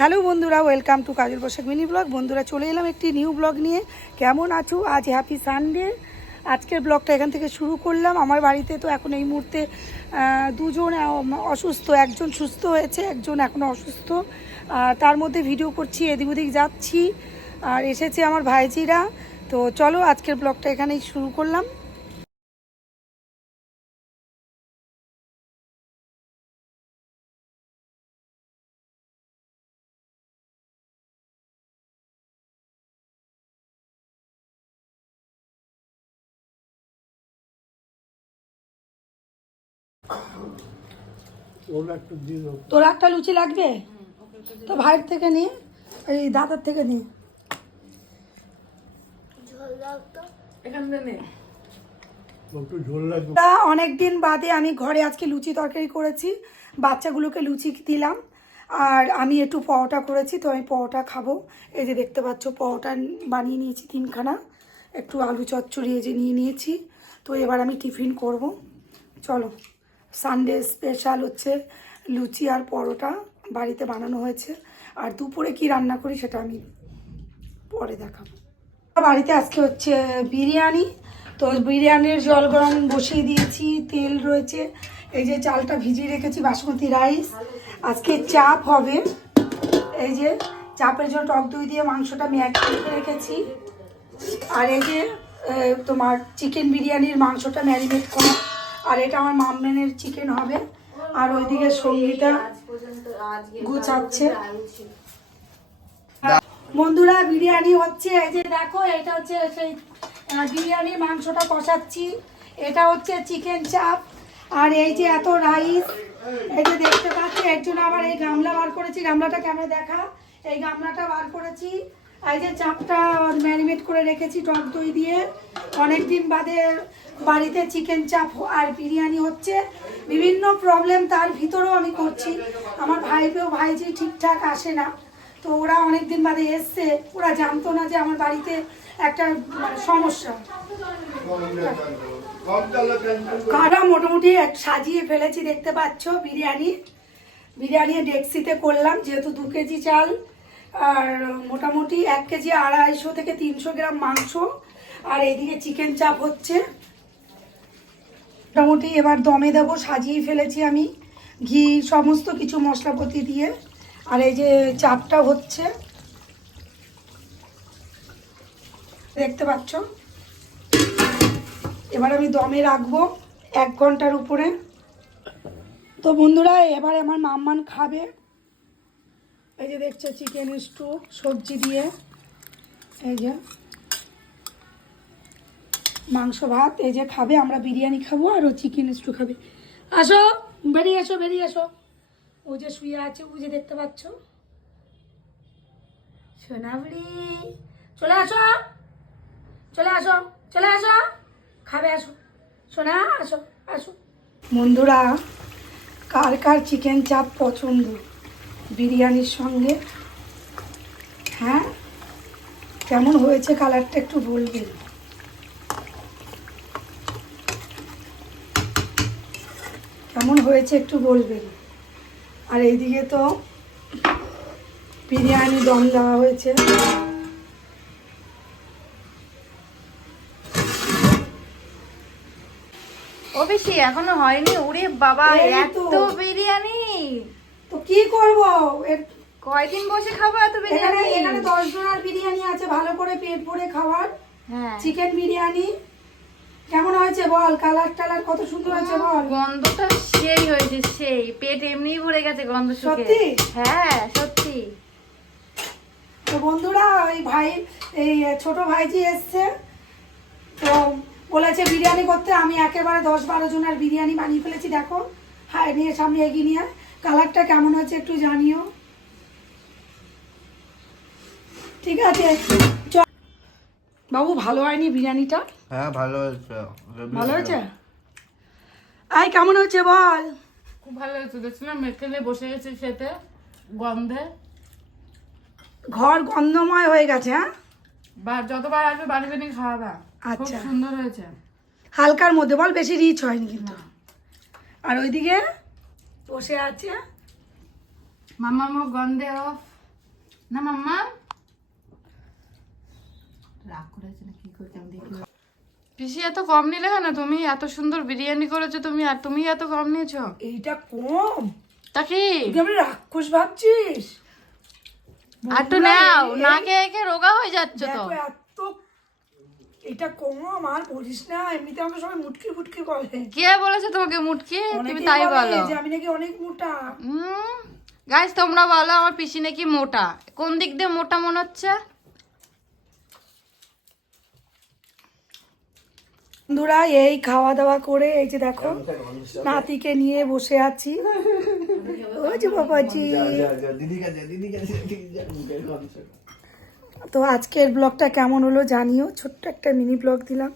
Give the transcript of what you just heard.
Hello বন্ধুরা welcome to Kajal Basak mini blog বন্ধুরা, চলে এলাম একটি নিউ ব্লগ নিয়ে। কেমন আছো? আজ হ্যাপি সানডে আজকের ব্লগটা এখান থেকে শুরু করলাম। আমার বাড়িতে তো এখন এই মুহূর্তে দুজন অসুস্থ, একজন সুস্থ হয়েছে, একজন এখনও অসুস্থ। আর তার মধ্যে ভিডিও করছি, এদিক ওদিক যাচ্ছি। আর এসেছে আমার ভাইজিরা। তো চলো আজকের ব্লগটা এখানেই শুরু করলাম। তোর একটা লুচি লাগবে? তো ভাইয়ের থেকে নিয়ে এই দাদার থেকে নিয়ে একটু ঝোল লাগবে। তা অনেক দিন বাদে আমি ঘরে আজকে লুচি তরকারি করেছি বাচ্চাগুলোকে লুচি দিলাম আর আমি একটু পরোটা করেছি তো আমি পরোটা খাব। এই যে দেখতে পাচ্ছ পরোটা বানিয়ে নিয়েছি তিনখানা একটু আলু চচ্চড়ি এই যে নিয়ে নিয়েছি তো এবার আমি টিফিন করব। চলো। সানডে স্পেশাল হচ্ছে লুচি আর পরোটা বাড়িতে বানানো হয়েছে। আর দুপুরে কি রান্না করি সেটা আমি পরে দেখাবো। বাড়িতে আজকে হচ্ছে বিরিয়ানি। তো বিরিয়ানির জল গরম বসিয়ে দিয়েছি, তেল রয়েছে। এই যে চালটা ভিজিয়ে রেখেছি, বাসমতি রাইস। আজকে চাপ হবে। এই যে চাপের জন্য টক দই দিয়ে মাংসটা করে রেখেছি। আর এই যে তোমার চিকেন বিরিয়ানির মাংসটা ম্যারিনেট করা। আর এটা আমার মামমেনের চিকেন হবে। আর ওইদিকে সঙ্গীতা গুছাচ্ছে। বন্ধুরা, বিরিয়ানি হচ্ছে, এই যে দেখো, এটা হচ্ছে সেই বিরিয়ানির মাংসটা কষাচ্ছি। এটা হচ্ছে চিকেন চাপ আর এই যে এত রাইস এই যে দেখতে পাচ্ছি, এর জন্য আবার এই গামলা বার করেছি। গামলাটা কেমন দেখা? এই গামলাটা বার করেছি। এই যে চাপটা ম্যারিনেট করে রেখেছি টক দই দিয়ে। অনেক দিন বাদে বাড়িতে চিকেন চাপ আর বিরিয়ানি হচ্ছে। বিভিন্ন প্রবলেম তার ভিতরেও আমি করছি। আমার ভাইপেও ভাইজি ঠিকঠাক আসে না। তো ওরা অনেক দিন বাদে এসছে। ওরা জানতো না যে আমার বাড়িতে একটা সমস্যা। কারা মোটামুটি এক সাজিয়ে ফেলেছি দেখতে পাচ্ছ বিরিয়ানি। বিরিয়ানি ডেক্সিতে করলাম, যেহেতু দু কেজি চাল। আর মোটামুটি এক কেজি আড়াইশো থেকে তিনশো গ্রাম মাংস। আর এইদিকে চিকেন চাপ হচ্ছে। মোটামুটি এবার দমে দেবো, সাজিয়ে ফেলেছি আমি। ঘি সমস্ত কিছু মশলাপাতি দিয়ে। আর এই যে চাপটা হচ্ছে। দেখতে পাচ্ছ? এবার আমি দমে রাখব এক ঘণ্টার উপরে। তো বন্ধুরা, এবার আমার মাম্মান খাবে। এই যে দেখছ চিকেন স্টু সবজি দিয়ে। এই যে। মাংস, ভাত, এই যে খাবে, আমরা বিরিয়ানি খাব আর ও চিকেন স্টু খাবে। আসো, বেরিয়ে এসো বেরিয়ে এসো ও যে শুয়ে আছে, ও যে দেখতে পাচ্ছ। সোনাবড়ি, চলে আসো। চলে আসো চলে আসো। খাবে, আসো। সোনা, আসো আসো। বন্ধুরা, কার কার চিকেন চাপ পছন্দ? বিরিয়ানির সঙ্গে। হ্যাঁ? কেমন হয়েছে কালারটা একটু বলবেন? কেমন হয়েছে একটু বলবেন? আর এইদিকে তো বিরিয়ানি দম দেওয়া হয়েছে। ও বেশি এখনও হয়নি? ওরে বাবা এত বিরিয়ানি! তো কি করব? এর- কয়দিন বসে খাব এত বিরিয়ানি এখানে দশ জনের বিরিয়ানি আছে ভালো করে পেট ভরে খাওয়ার। হ্যাঁ। চিকেন বিরিয়ানি। কেমন হয়েছে বল? কালার টালার কত সুন্দর হয়েছে বল? গন্ধটা সেই হয়েছে সেই। পেট এমনি ভরে গেছে গন্ধ সত্যি? হ্যাঁ সত্যি। তো বন্ধুরা ওই ভাই এই ছোট ভাইজি এসছে। তো বলেছে বিরিয়ানি করতে। আমি একেবারে দশ বারো জনের বিরিয়ানি বানিয়ে ফেলেছি দেখো। হ্যাঁ নিয়ে সামনে এগিয়ে নিয়ে কালারটা কেমন হয়েছে একটু জানিও। ঠিক আছে বাবু ভালো হয়নি বিরিয়ানিটা? হ্যাঁ ভালো হয়েছে। ভালো হয়েছে? আই কেমন হয়েছে বল? খুব ভালো হয়েছে দেখছিলাম মেকেলে বসে গেছে খেতে গন্ধে। ঘর গন্ধময় হয়ে গেছে হ্যাঁ? বা যতবার আসবে বাড়ি বাড়ি খাওয়াবা। খুব আচ্ছা। সুন্দর হয়েছে। হালকার মধ্যে বল বেশি রিচ হয়নি কিন্তু। আর ওইদিকে? বসে আছে। মামা মুখ গন্ধে ও না মাম্মা রাগ করেছে না কি করছে? আমি দেখি। পিসি এত কম নিলে কেন তুমি এত সুন্দর বিরিয়ানি করেছ তুমি আর তুমি এত কম নিয়েছো? এইটা কম? তা কি? আমি রাক্ষস ভাবছিস? আর একটু নাও না খেয়ে খেয়ে রোগা হয়ে যাচ্ছ তো। এত এটা কম আর বলিস না এমনিতে আমাকে সবাই মুটকি ফুটকি বলে। কে বলেছে তোমাকে মুটকি? তুমি তাই বলো যে আমি নাকি অনেক মোটা। গাইস তোমরা বলো আমার পিসি নাকি মোটা। কোন দিক দিয়ে মোটা মনে হচ্ছে? বন্ধুরা এই খাওয়া দাওয়া করে এই যে দেখো নাতিকে নিয়ে বসে আছি। ওই যে বাবাজি। তো আজকের ব্লগটা কেমন হলো জানিও। ছোট্ট একটা মিনি ব্লগ দিলাম।